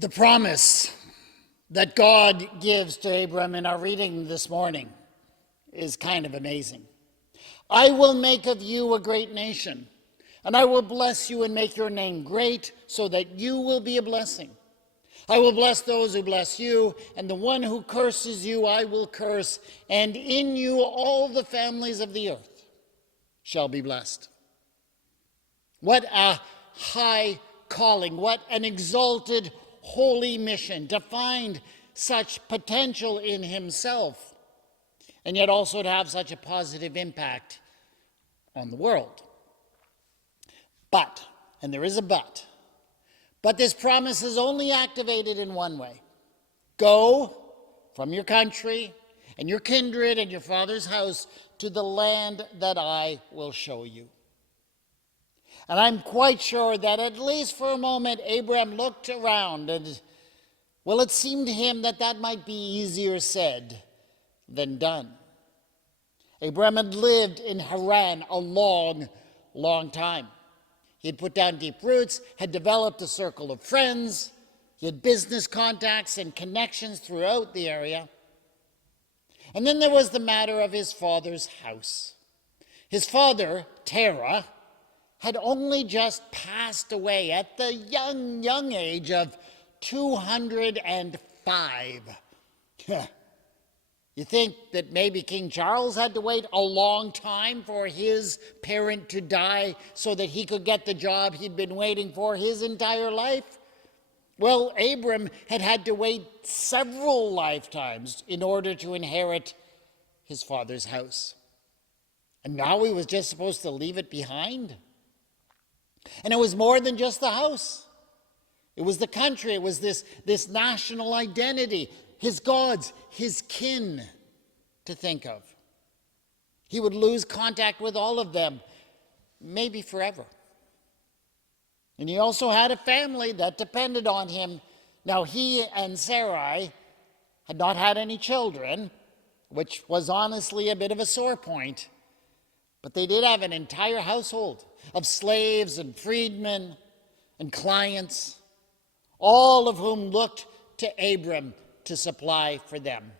The promise that God gives to Abram in our reading this morning is kind of amazing. I will make of you a great nation, and I will bless you and make your name great so that you will be a blessing. I will bless those who bless you, and the one who curses you I will curse, and in you all the families of the earth shall be blessed. What a high calling, what an exalted holy mission to find such potential in himself, and yet also to have such a positive impact on the world. But, and there is a but this promise is only activated in one way. Go from your country and your kindred and your father's house to the land that I will show you. And I'm quite sure that at least for a moment, Abram looked around and, well, it seemed to him that that might be easier said than done. Abram had lived in Haran a long, long time. He had put down deep roots, had developed a circle of friends. He had business contacts and connections throughout the area. And then there was the matter of his father's house. His father, Terah, had only just passed away at the young age of 205. You think that maybe King Charles had to wait a long time for his parent to die so that he could get the job he'd been waiting for his entire life? Well, Abram had had to wait several lifetimes in order to inherit his father's house. And now he was just supposed to leave it behind. And it was more than just the house. It was the country. It was this national identity, his gods, his kin to think of. He would lose contact with all of them, maybe forever. And he also had a family that depended on him. Now, he and Sarai had not had any children, which was honestly a bit of a sore point. But they did have an entire household of slaves and freedmen and clients, all of whom looked to Abram to supply for them.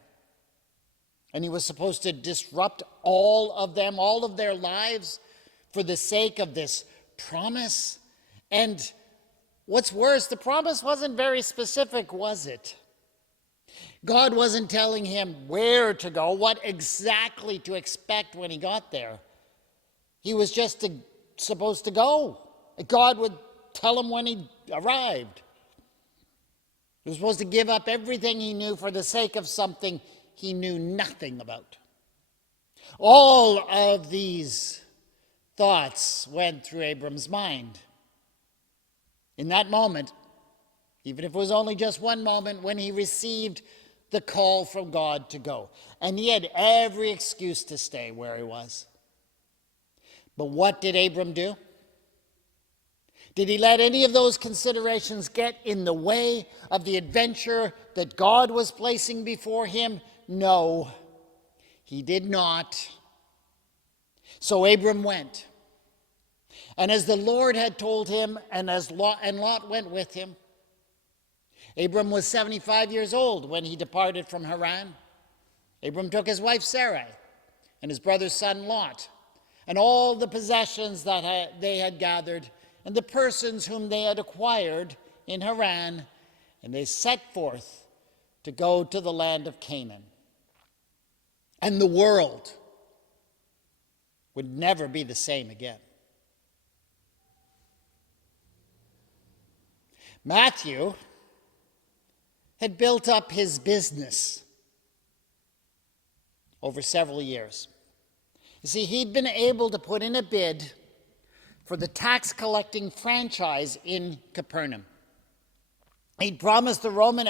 And he was supposed to disrupt all of them, all of their lives, for the sake of this promise. And what's worse, the promise wasn't very specific, was it? God wasn't telling him where to go, what exactly to expect when he got there. He was just supposed to go. God would tell him when he arrived. He was supposed to give up everything he knew for the sake of something he knew nothing about. All of these thoughts went through Abram's mind. In that moment, even if it was only just one moment, when he received the call from God to go. And he had every excuse to stay where he was. But what did Abram do? Did he let any of those considerations get in the way of the adventure that God was placing before him? No, he did not. So Abram went. And as the Lord had told him, and Lot went with him. Abram was 75 years old when he departed from Haran. Abram took his wife Sarai and his brother's son Lot, and all the possessions that they had gathered, and the persons whom they had acquired in Haran, and they set forth to go to the land of Canaan. And the world would never be the same again. Matthew had built up his business over several years. You see, he'd been able to put in a bid for the tax-collecting franchise in Capernaum. He'd promised the Roman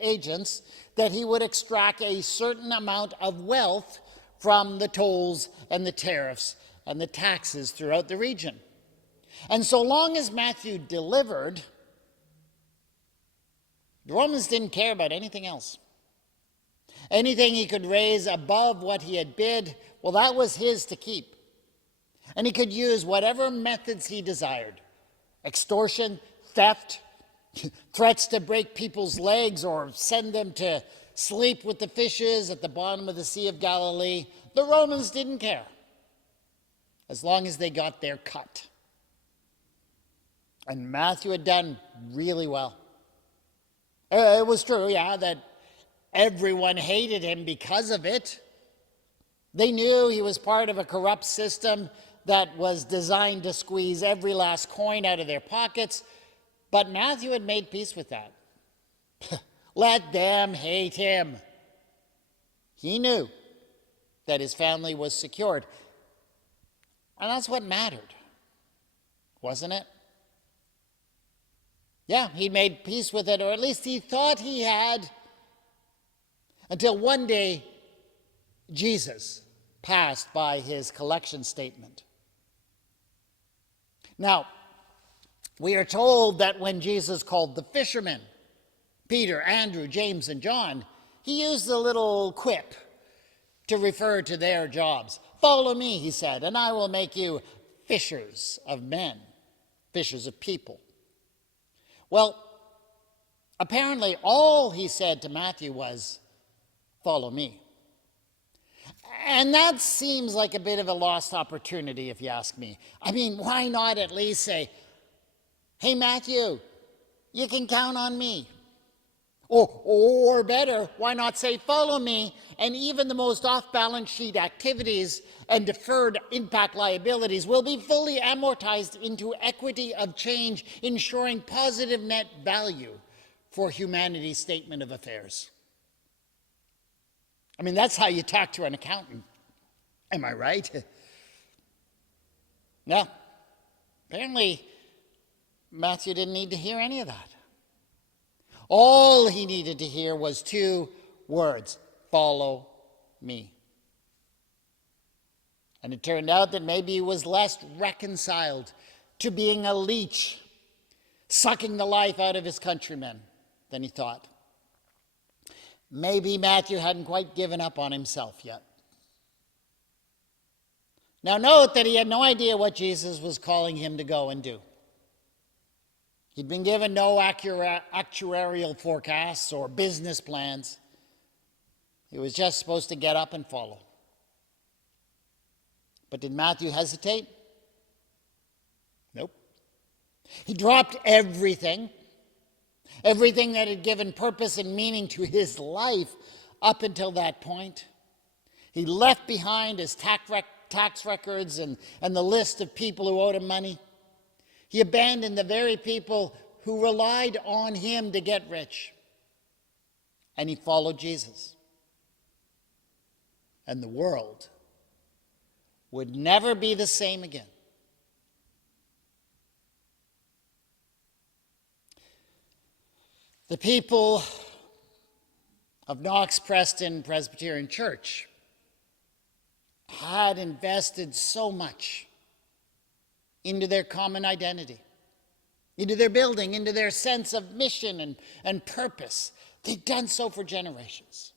agents that he would extract a certain amount of wealth from the tolls and the tariffs and the taxes throughout the region. And so long as Matthew delivered, the Romans didn't care about anything else. Anything he could raise above what he had bid, well, that was his to keep. And he could use whatever methods he desired. Extortion, theft, threats to break people's legs or send them to sleep with the fishes at the bottom of the Sea of Galilee. The Romans didn't care, as long as they got their cut. And Matthew had done really well. It was true, yeah, that everyone hated him because of it. They knew he was part of a corrupt system that was designed to squeeze every last coin out of their pockets. But Matthew had made peace with that. Let them hate him. He knew that his family was secured. And that's what mattered, wasn't it? Yeah, he made peace with it, or at least he thought he had, until one day Jesus passed by his collection statement. Now, we are told that when Jesus called the fishermen, Peter, Andrew, James, and John, he used a little quip to refer to their jobs. "Follow me," he said, "and I will make you fishers of men," fishers of people. Well, apparently all he said to Matthew was, "Follow me." And that seems like a bit of a lost opportunity, if you ask me. I mean, why not at least say, "Hey, Matthew, you can count on me"? Or better, why not say, "Follow me," and even the most off-balance sheet activities and deferred impact liabilities will be fully amortized into equity of change, ensuring positive net value for humanity's statement of affairs. I mean, that's how you talk to an accountant. Am I right? No. Apparently, Matthew didn't need to hear any of that. All he needed to hear was two words: "Follow me." And it turned out that maybe he was less reconciled to being a leech, sucking the life out of his countrymen, than he thought. Maybe Matthew hadn't quite given up on himself yet. Now note that he had no idea what Jesus was calling him to go and do. He'd been given no actuarial forecasts or business plans. He was just supposed to get up and follow. But did Matthew hesitate? Nope. He dropped everything that had given purpose and meaning to his life up until that point. He left behind his tax records and the list of people who owed him money. He abandoned the very people who relied on him to get rich. And he followed Jesus. And the world would never be the same again. The people of Knox Preston Presbyterian Church had invested so much into their common identity, into their building, into their sense of mission and purpose. They'd done so for generations.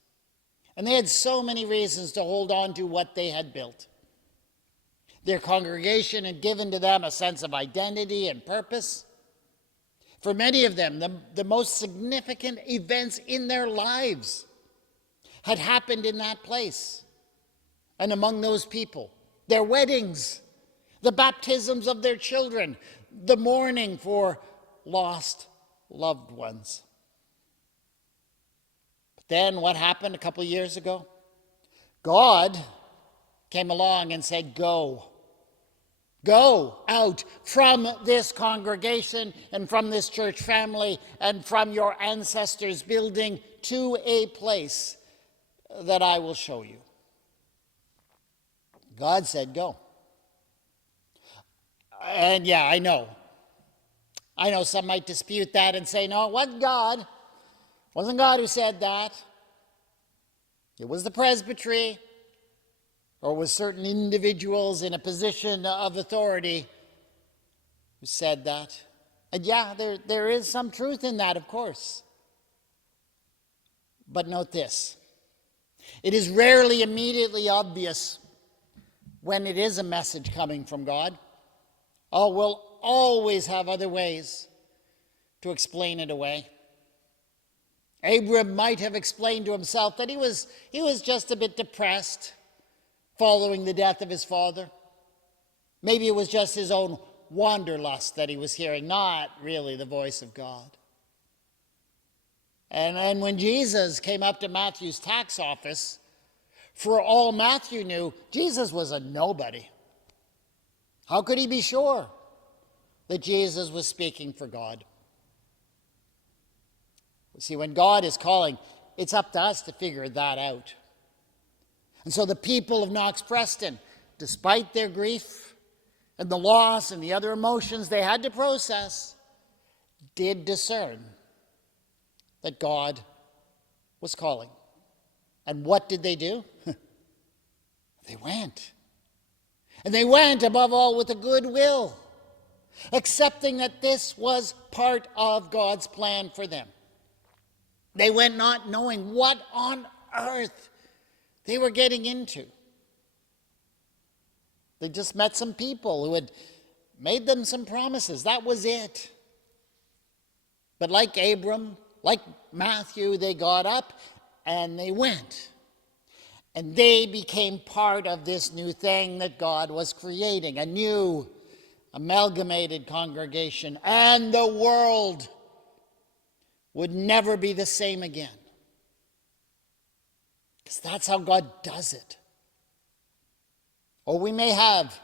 And they had so many reasons to hold on to what they had built. Their congregation had given to them a sense of identity and purpose. For many of them, the most significant events in their lives had happened in that place. And among those people, their weddings, the baptisms of their children, the mourning for lost loved ones. But then what happened a couple years ago? God came along and said, "Go. Go out from this congregation and from this church family and from your ancestors' building to a place that I will show you." God said, "Go." And yeah, I know some might dispute that and say, "No, it wasn't God. It wasn't God who said that. It was the presbytery, or was certain individuals in a position of authority who said that." And yeah, there is some truth in that, of course. But note this: it is rarely immediately obvious when it is a message coming from God. Oh, we'll always have other ways to explain it away. Abram might have explained to himself that he was just a bit depressed following the death of his father. Maybe it was just his own wanderlust that he was hearing, not really the voice of God. And when Jesus came up to Matthew's tax office, for all Matthew knew, Jesus was a nobody. How could he be sure that Jesus was speaking for God? See, when God is calling, it's up to us to figure that out. And so the people of Knox Preston, despite their grief and the loss and the other emotions they had to process, did discern that God was calling. And what did they do? They went. And they went, above all, with a good will, accepting that this was part of God's plan for them. They went not knowing what on earth they were getting into. They just met some people who had made them some promises. That was it. But like Abram, like Matthew, they got up and they went. And they became part of this new thing that God was creating, a new amalgamated congregation. And the world would never be the same again. Because that's how God does it. Or we may have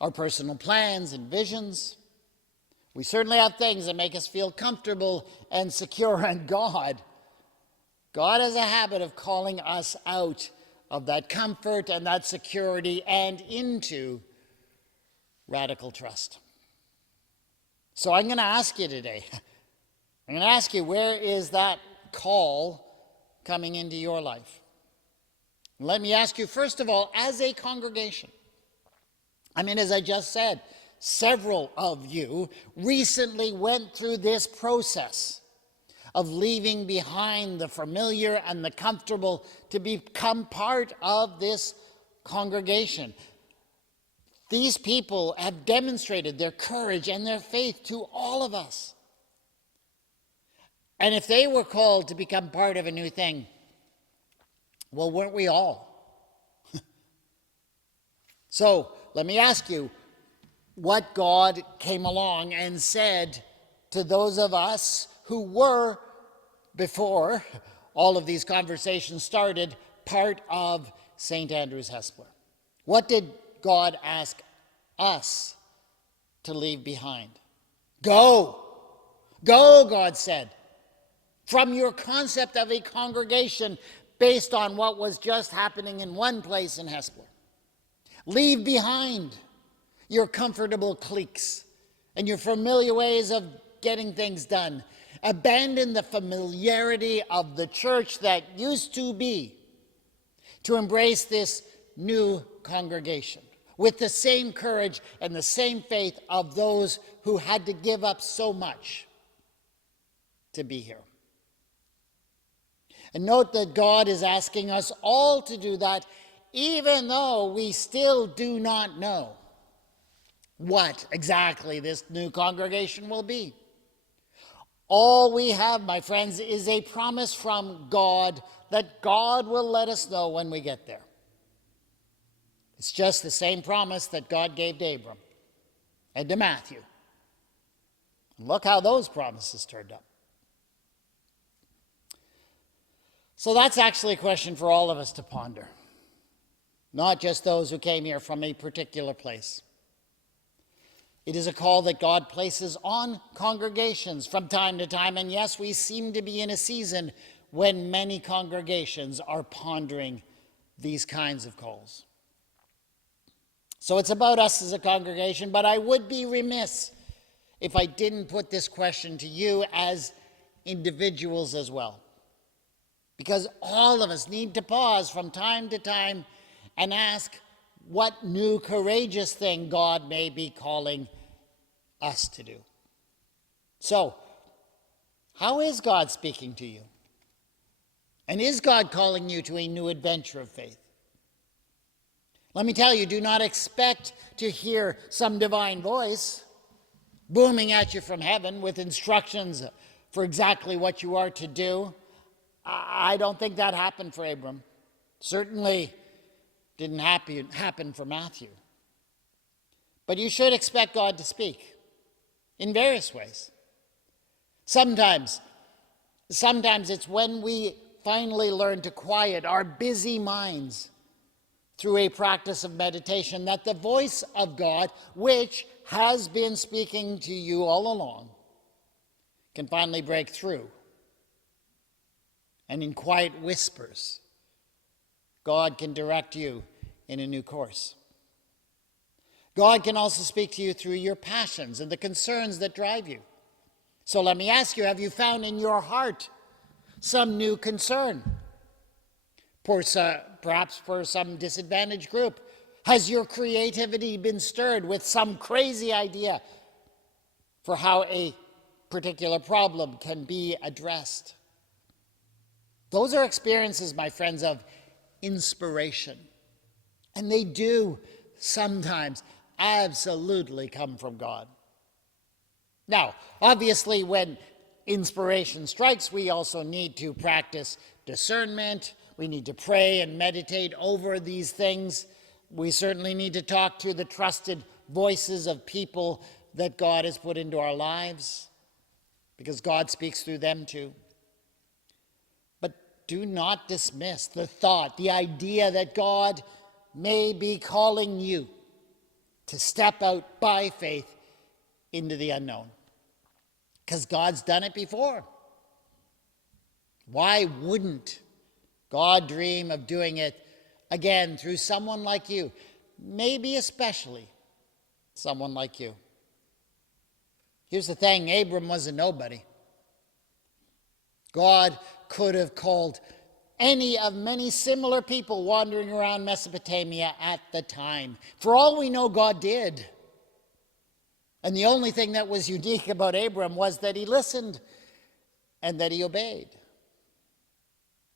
our personal plans and visions. We certainly have things that make us feel comfortable and secure in God. God has a habit of calling us out of that comfort and that security and into radical trust. So I'm going to ask you today, I'm going to ask you, where is that call coming into your life? Let me ask you, first of all, as a congregation, as I just said, several of you recently went through this process of leaving behind the familiar and the comfortable to become part of this congregation. These people have demonstrated their courage and their faith to all of us. And if they were called to become part of a new thing, well, weren't we all? So let me ask you, what God came along and said to those of us who were, before all of these conversations started, part of St. Andrew's Hespeler? What did God ask us to leave behind? Go, God said, from your concept of a congregation based on what was just happening in one place in Hespeler. Leave behind your comfortable cliques and your familiar ways of getting things done. Abandon the familiarity of the church that used to be to embrace this new congregation with the same courage and the same faith of those who had to give up so much to be here. And note that God is asking us all to do that, even though we still do not know what exactly this new congregation will be. All we have, my friends, is a promise from God that God will let us know when we get there. It's just the same promise that God gave to Abram and to Matthew. And look how those promises turned up. So that's actually a question for all of us to ponder, not just those who came here from a particular place. It is a call that God places on congregations from time to time, and yes, we seem to be in a season when many congregations are pondering these kinds of calls. So it's about us as a congregation, but I would be remiss if I didn't put this question to you as individuals as well. Because all of us need to pause from time to time and ask what new courageous thing God may be calling us to do. So, how is God speaking to you? And is God calling you to a new adventure of faith? Let me tell you, do not expect to hear some divine voice booming at you from heaven with instructions for exactly what you are to do. I don't think that happened for Abram. Certainly didn't happen for Matthew. But you should expect God to speak in various ways. Sometimes it's when we finally learn to quiet our busy minds through a practice of meditation that the voice of God, which has been speaking to you all along, can finally break through. And in quiet whispers, God can direct you in a new course. God can also speak to you through your passions and the concerns that drive you. So let me ask you, have you found in your heart some new concern? Perhaps for some disadvantaged group. Has your creativity been stirred with some crazy idea for how a particular problem can be addressed? Those are experiences, my friends, of inspiration. And they do sometimes absolutely come from God. Now, obviously, when inspiration strikes, we also need to practice discernment. We need to pray and meditate over these things. We certainly need to talk to the trusted voices of people that God has put into our lives, because God speaks through them too. But do not dismiss the thought, the idea that God may be calling you to step out by faith into the unknown, because God's done it before. Why wouldn't God dream of doing it again through someone like you? Maybe especially someone like you. Here's the thing, Abram was a nobody. God could have called any of many similar people wandering around Mesopotamia at the time. For all we know, God did. And the only thing that was unique about Abram was that he listened and that he obeyed.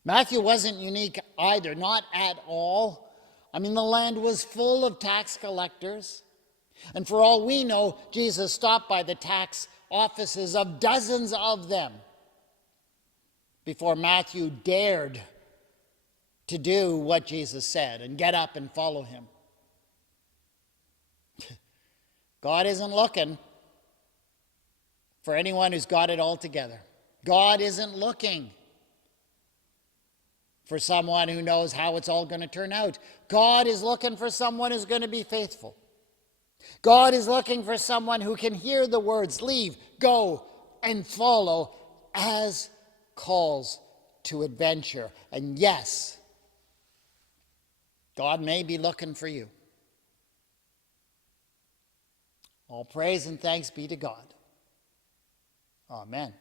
Matthew wasn't unique either, not at all. I mean, the land was full of tax collectors. And for all we know, Jesus stopped by the tax offices of dozens of them before Matthew dared to do what Jesus said and get up and follow him. God isn't looking for anyone who's got it all together. God isn't looking for someone who knows how it's all going to turn out. God is looking for someone who's going to be faithful. God is looking for someone who can hear the words, leave, go, and follow as calls to adventure. And yes, God may be looking for you. All praise and thanks be to God. Amen.